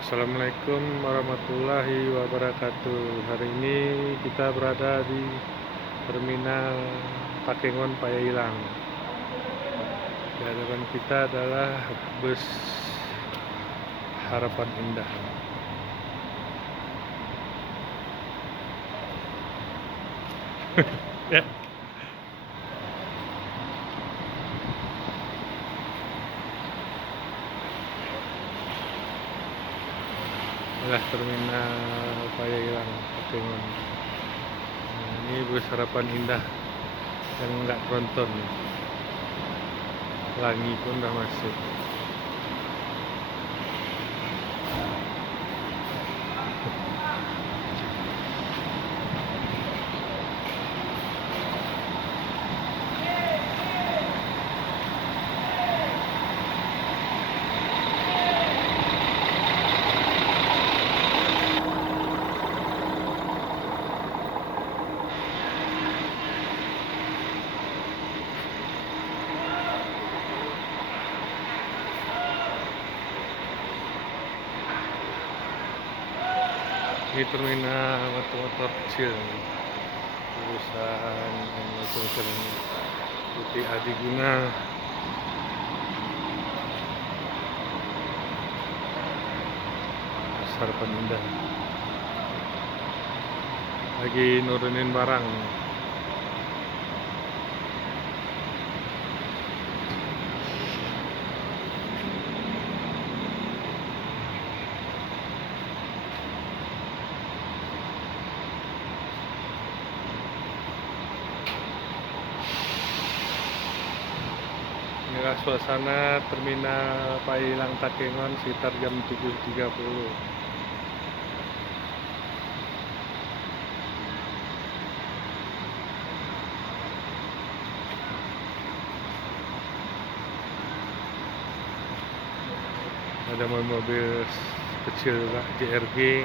Assalamualaikum warahmatullahi wabarakatuh. Hari ini kita berada di Terminal Takengon Payailang. Di hadapan kita adalah bus Harapan Indah. Ya, adalah Terminal Payailang Takengon. Nah, ini bus Harapan Indah yang nggak tronton. Pelangi pun udah masuk. Ini terminal motor-motor kecil, perusahaan motor-motor ini. Putih Adiguna, Harapan Indah. Lagi nurunin barang. Inilah suasana Terminal Payailang Takengon sekitar jam 7.30. Ada mobil kecil juga, JRG.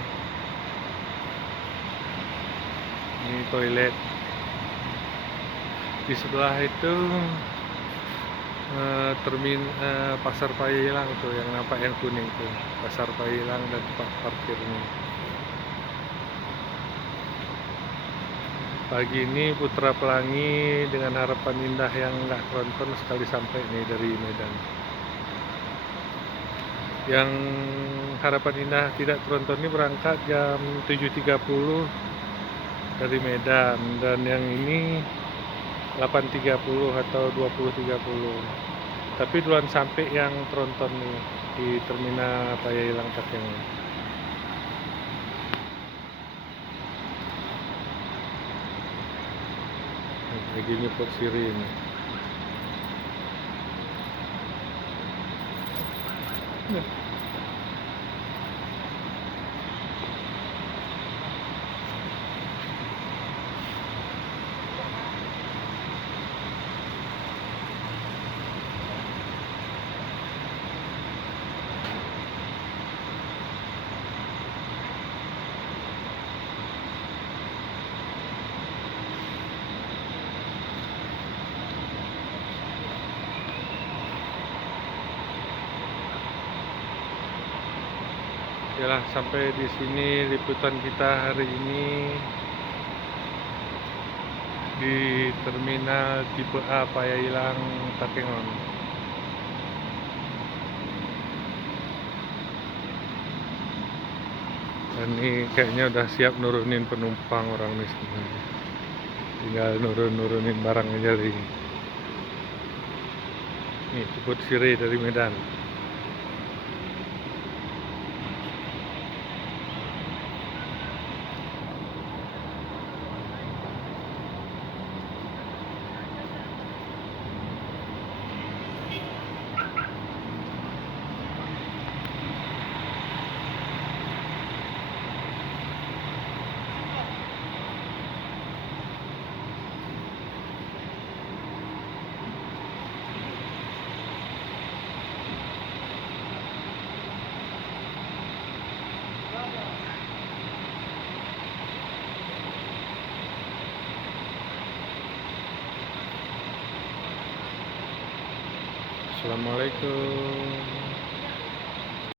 Ini toilet. Di sebelah itu Pasar Payailang tuh yang nampak yang kuning tuh, Pasar Payailang dan tempat parkirnya. Pagi ini Putra Pelangi dengan Harapan Indah yang nggak tronton sekali sampai nih dari Medan. Yang Harapan Indah tidak tronton ini berangkat jam 7.30 dari Medan, dan yang ini 8.30 atau 20.30. Tapi duluan sampai yang tronton nih di Terminal Payailang Takengon. Lagi nyepot siri ini. Yalah, sampai di sini liputan kita hari ini di Terminal Tipe A Payailang Takengon. Dan ini kayaknya udah siap nurunin penumpang orang nih sebenarnya. Tinggal nurunin barang aja lagi. Nih, jemput siri dari Medan. Assalamualaikum.